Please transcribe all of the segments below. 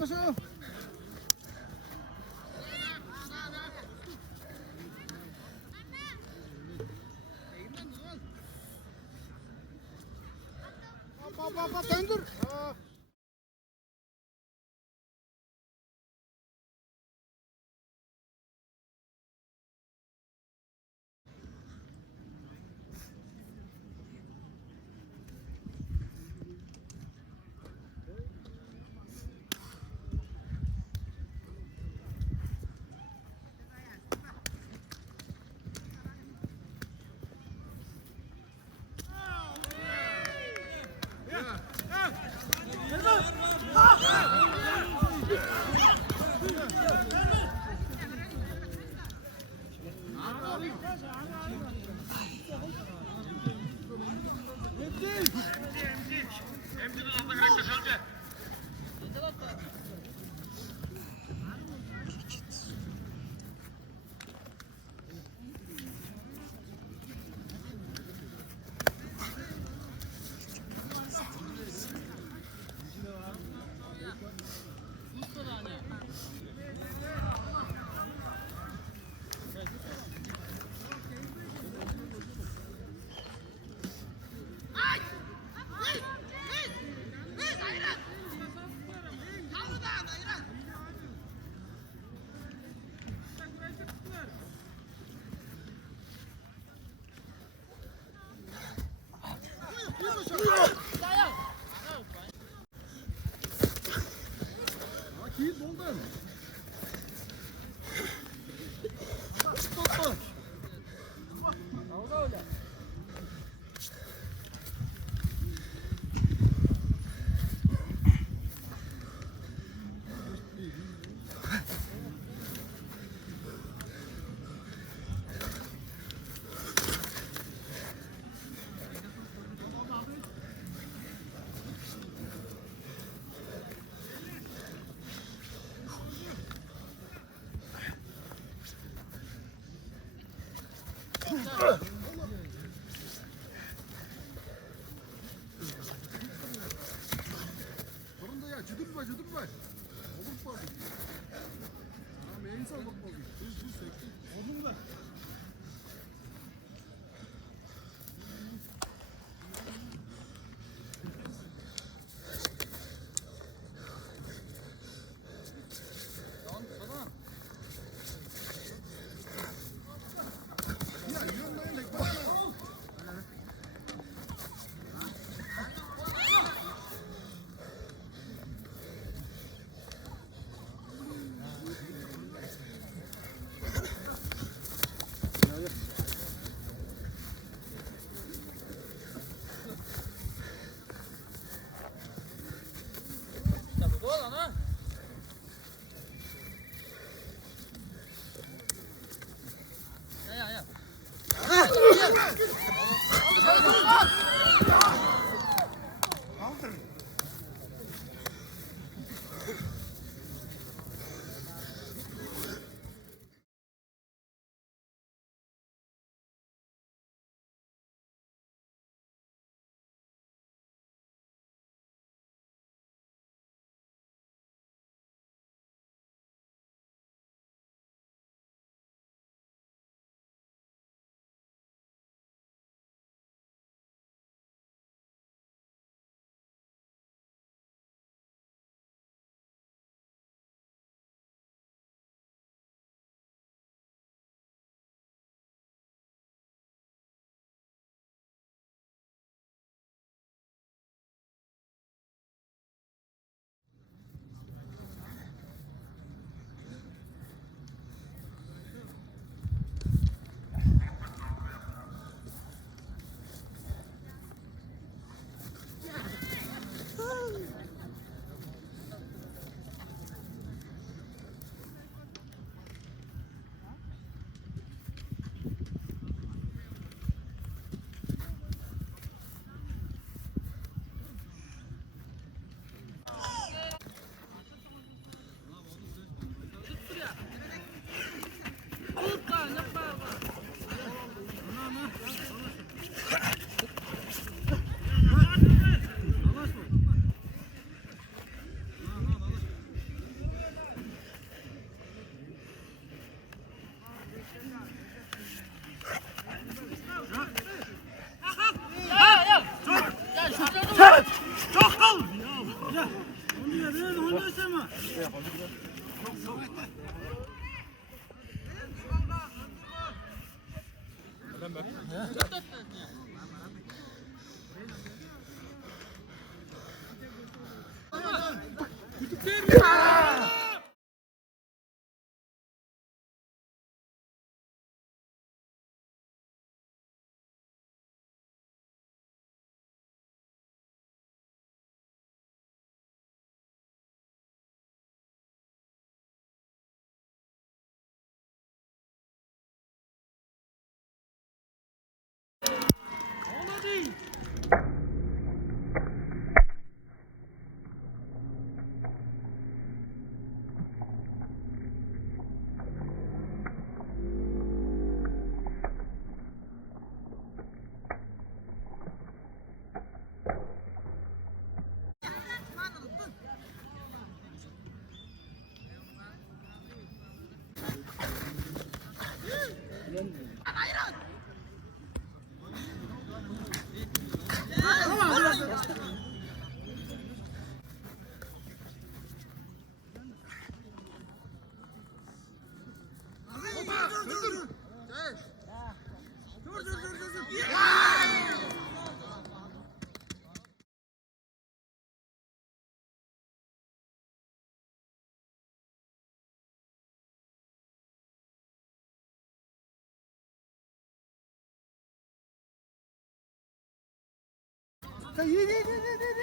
Başal. Bak döndür. Sonunda ya cıdır var. Olur mu? Ama insan bakmalı. Onun da. Çok kal. Ya. Onu ya, onu desene.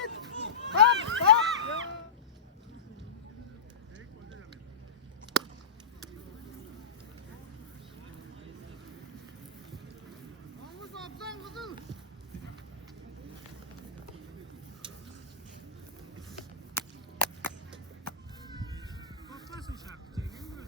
Git. Hop hop. Yalnız ablan kızıl. Bakmasın şarkı. Çekeyim mi?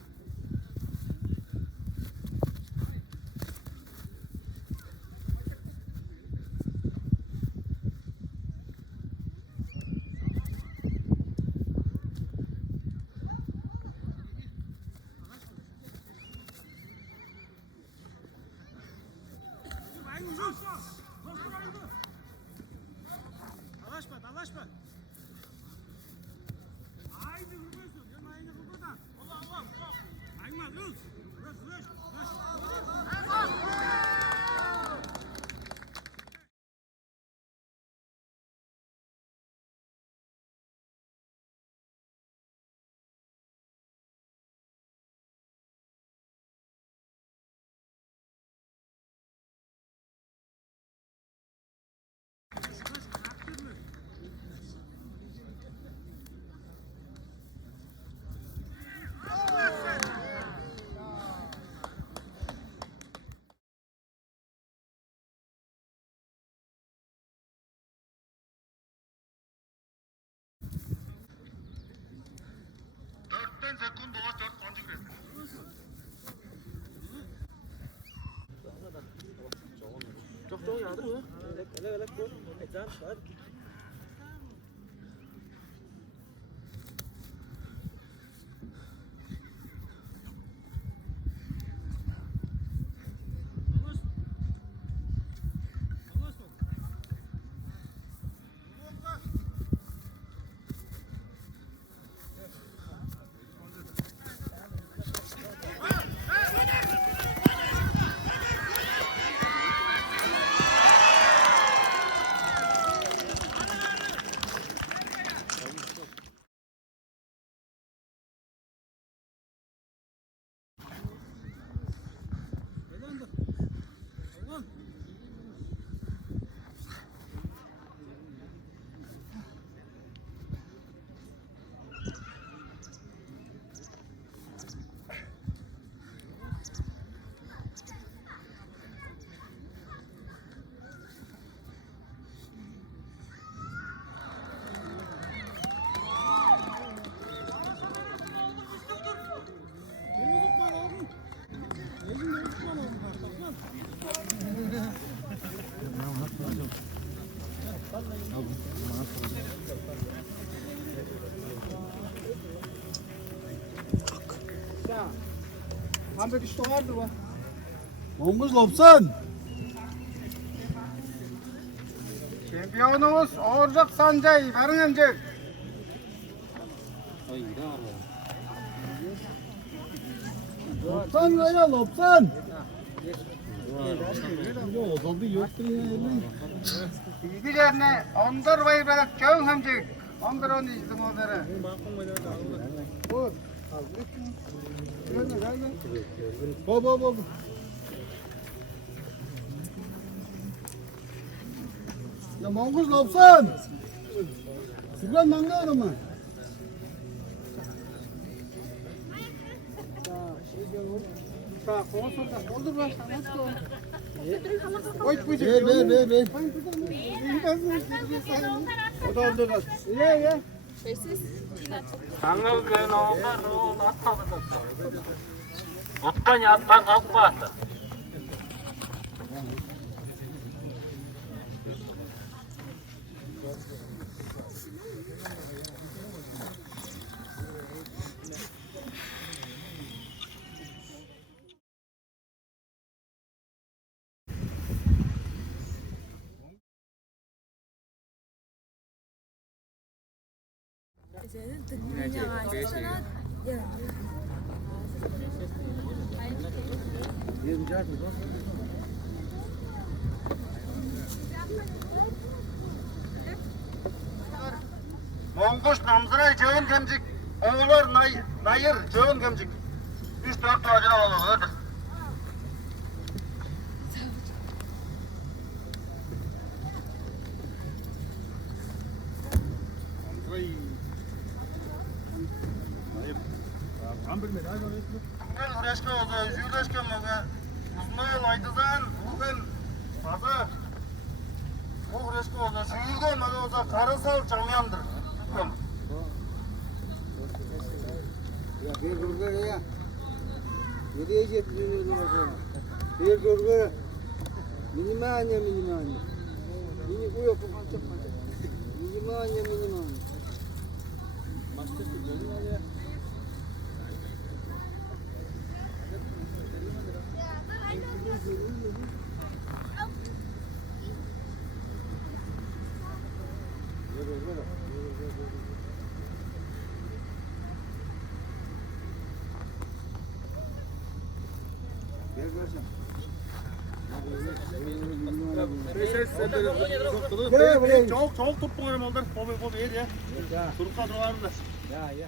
Dalaşma, dalaşma. Haydi vurmuyorsun. Gelme aynı buradan. Allah Allah. Ayma, dur. Dur. Dörtten sekund dolaş 4 puancı girelim. Çok doğru yardım mı? Evet, dur. Ekran var. Haben wir gesteuert, oder? Mongoz lopsan. Şampiyonumuz Orjak Sanjay. Barın emcek. Lopsan ya lopsan. Yok oldu yoktur ya. İlgilerine ondur vay berak çoğun emcek. Ondur onu izdim onları. Baba. Ya Mongoz lopsan. Sıklan manga mı? Ver. Tanrı'nın oğulları atmadı. Attan yattan kalkmadı. Jadi dengan yang aja sana ya. Mongoş namzıray çoğun gemcik. Oğullar nayır çoğun gemcik. 3-4 tacına olur. Bugün uğraşma oldu, yüzleşme oldu. Uzman aydıdan bugün fazla. Bu uğraşma oldu, suyurdan oldu, karısal çamyandır. Ya bir gurgur ya. Nereye getiriyorsun onu? Bir gurgur. Minimanya. Mini bu yok kancak. Minimanya. Çok top koyarım oldu. Baba yer ya. Turukta duvarında. Ya. Ya.